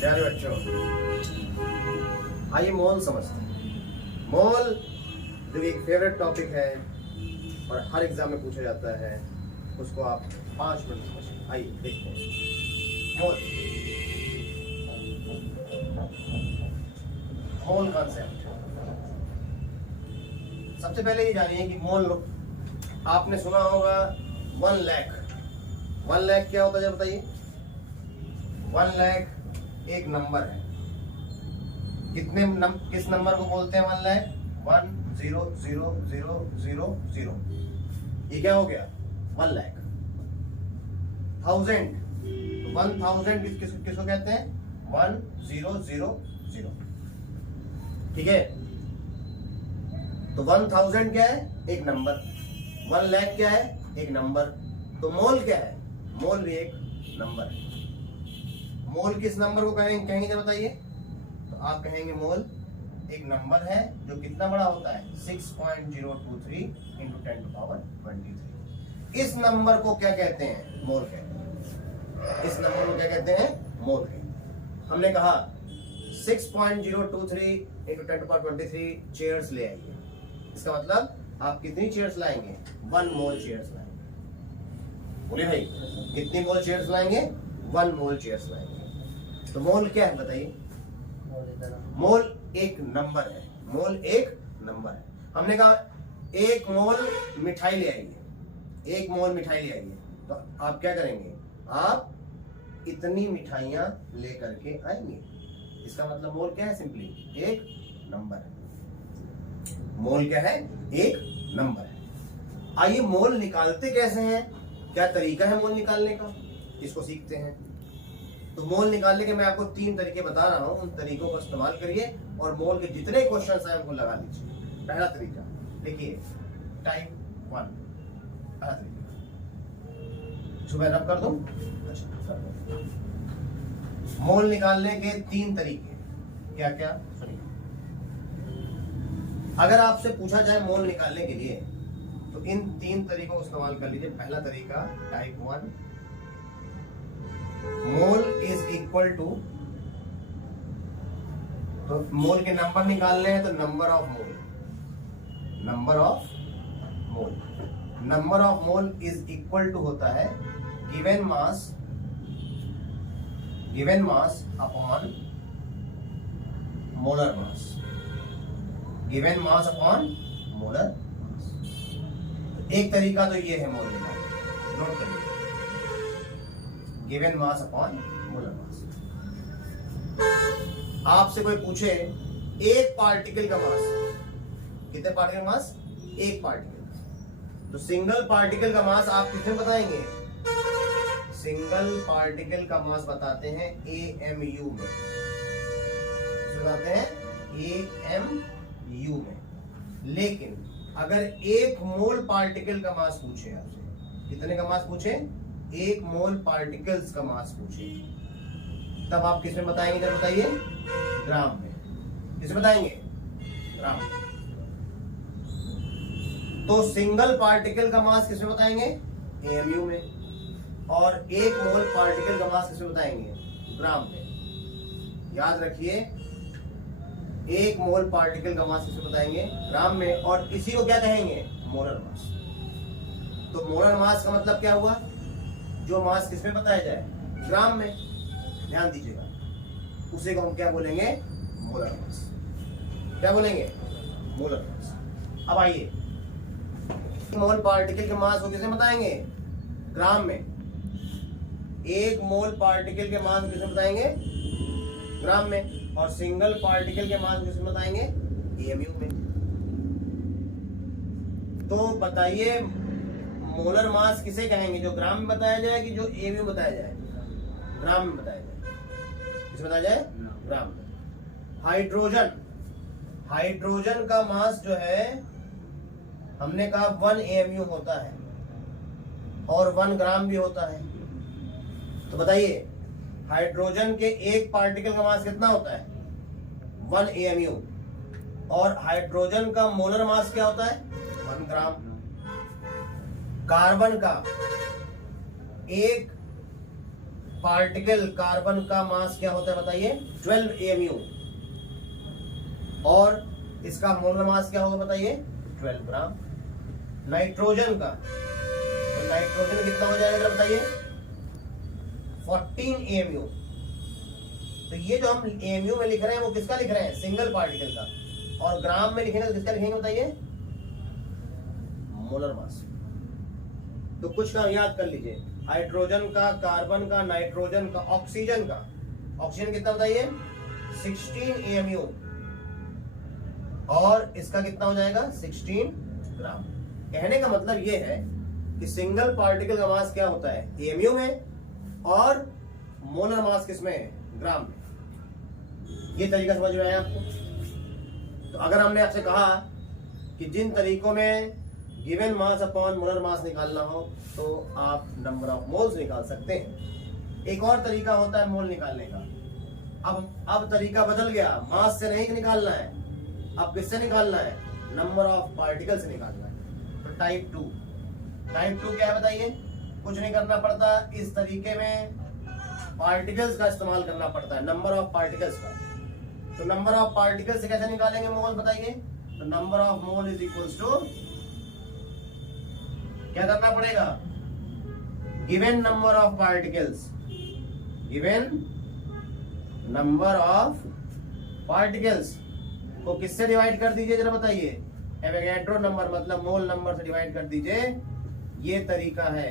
प्यारे बच्चों, आइए मोल समझते हैं। मोल जो एक फेवरेट टॉपिक है और हर एग्जाम में पूछा जाता है, उसको आप 5 मिनट समझिए। आइए देखते हैं मोल। मोल कॉन्सेप्ट, सबसे पहले ये जानिए कि मोल, आपने सुना होगा 1 लाख। 1 लाख क्या होता है बताइए। 1 लाख एक नंबर है। किस नंबर को बोलते हैं 1 लाख? 1 0 0 0 0 0। ये क्या हो गया? 1 लाख। 1000, 1000 किसको कहते हैं? 1 0 0 0। ठीक है, तो 1000 क्या है? एक नंबर। 1 लाख क्या है? एक नंबर। तो मोल क्या है? मोल भी एक नंबर है। मोल किस नंबर को कहेंगे जरा बताइए। तो आप कहेंगे मोल एक नंबर है जो कितना बड़ा होता है? 6.023 × 10⁻23। इस नंबर को क्या कहते हैं? मोल कहते हैं। इस नंबर को क्या कहते हैं? मोल कहते हैं। हमने कहा 6.023 × 10⁻23 चेयर्स ले आइए। इसका मतलब आप कितनी चेयर्स लाएंगे? 1 मोल चेयर्स लाएंगे। बोले भाई, कितनी मोल चेयर्स लाएंगे? 1 मोल चेयर्स लाएंगे। तो मोल क्या है बताइए? मोल एक नंबर है। मोल एक नंबर है। हमने कहा 1 मोल मिठाई ले आइए। 1 मोल मिठाई ले आइए। तो आप क्या करेंगे? आप इतनी मिठाइयां लेकर के आएंगे। इसका मतलब मोल क्या है? सिंपली एक नंबर है। मोल क्या है? एक नंबर है। आइए मोल निकालते कैसे हैं? क्या तरीका है मोल निकालने का, इसको सीखते हैं। तो मोल निकालने के मैं आपको 3 तरीके बता रहा हूं, उन तरीकों का इस्तेमाल करिए और मोल के जितने क्वेश्चंस आए उनको लगा लीजिए। पहला तरीका देखिए, टाइप 1। पहला तरीका सुबह रब कर दूं? अच्छा, कर दो। मोल निकालने के 3 तरीके क्या क्या सुनिए। अगर आपसे पूछा जाए मोल निकालने के लिए तो इन 3 तरीकों को इस्तेमाल कर लीजिए। पहला तरीका type 1, mole is equal to, तो मोल के नंबर निकालने हैं तो number of mole. Number of mole, number of mole is equal to होता है given mass upon molar mass. Given mass upon molar mass. एक तरीका तो ये है मोल निकालने, नोट करिए, given mass upon molar mass. आपसे कोई पूछे एक पार्टिकल का मास, कितने पार्टिकल मास? एक पार्टिकल। तो सिंगल पार्टिकल का मास आप कितने बताएंगे? सिंगल पार्टिकल का मास बताते हैं AMU में। बताते हैं AMU में। लेकिन अगर 1 मोल पार्टिकल का मास पूछे आपसे, कितने का मास पूछे? 1 मोल पार्टिकल्स का मास पूछे, तब आप किसमें बताएंगे? जरा बताइए। ग्राम में। किसमें बताएंगे? ग्राम में। तो सिंगल पार्टिकल का मास किसमें बताएंगे? AMU में। और 1 मोल पार्टिकल का मास किसमें बताएंगे? ग्राम में। याद रखिए, 1 मोल पार्टिकल का मास किसमें बताएंगे? ग्राम में। और इसी को क्या कहेंगे? Molar mass. तो मोलर मास का मतलब क्या हुआ? जो मास किसमें बताया जाए? ग्राम में। ध्यान दीजिएगा, उसे को हम क्या बोलेंगे? Molar mass. क्या बोलेंगे? Molar mass. अब आइए, मोल पार्टिकल के मास को किसमें बताएंगे? ग्राम में। 1 मोल पार्टिकल के मास किसमें बताएंगे? ग्राम में। और सिंगल पार्टिकल के मास किसमें बताएंगे? AMU में। तो बताइए, मोलर मास किसे कहेंगे? जो ग्राम में बताया जाए कि जो AMU बताया जाए? ग्राम में बताया जाए। किसे बताया जाए? ग्राम में। हाइड्रोजन, हाइड्रोजन का मास जो है, हमने कहा 1 AMU होता है और 1 ग्राम भी होता है। तो बताइए, हाइड्रोजन के एक पार्टिकल का मास कितना होता है? 1 AMU। और हाइड्रोजन का मोलर मास क्या होता है? 1 ग्राम। कार्बन का एक पार्टिकल कार्बन का मास क्या होता है बताइए 12 AMU, और इसका मोलर मास क्या होगा बताइए 12 ग्राम। नाइट्रोजन का, तो नाइट्रोजन कितना हो जाएगा जरा बताइए 14 AMU। तो ये जो हम AMU में लिख रहे हैं वो किसका लिख रहे हैं सिंगल पार्टिकल का, और ग्राम में लिखेंगे तो किसका लिखेंगे बताइए मोलर मास। तो कुछ काम याद कर लीजिए, हाइड्रोजन का, कार्बन का, नाइट्रोजन का, ऑक्सीजन का। ऑक्सीजन कितना बताइए 16 AMU, और इसका कितना हो जाएगा 16 ग्राम। कहने का मतलब ये है कि सिंगल पार्टिकल का मास क्या होता है AMU में, और मोलर मास किसमें है ग्राम में। ये तरीका समझ में आया आपको। तो अगर हमने आपसे कहा कि जिन तरीकों में गिवन मास अपॉन मोलर मास निकालना हो तो आप नंबर ऑफ मोल्स निकाल सकते हैं। एक और तरीका होता है मोल निकालने का। अब तरीका बदल गया, मास से नहीं निकालना है, अब किससे निकालना है नंबर ऑफ पार्टिकल से निकालना है। तो टाइप 2 क्या है बताइए, कुछ नहीं करना पड़ता, इस तरीके में पार्टिकल्स का इस्तेमाल करना पड़ता है, नंबर ऑफ पार्टिकल्स का। तो नंबर ऑफ पार्टिकल्स से कैसे निकालेंगे मोल बताइए, तो number of mole is equals to क्या करना पड़ेगा given number of particles, given number of particles को किससे डिवाइड कर दीजिए जरा बताइए, एवोगैड्रो नंबर मतलब मोल नंबर से डिवाइड कर दीजिए। ये तरीका है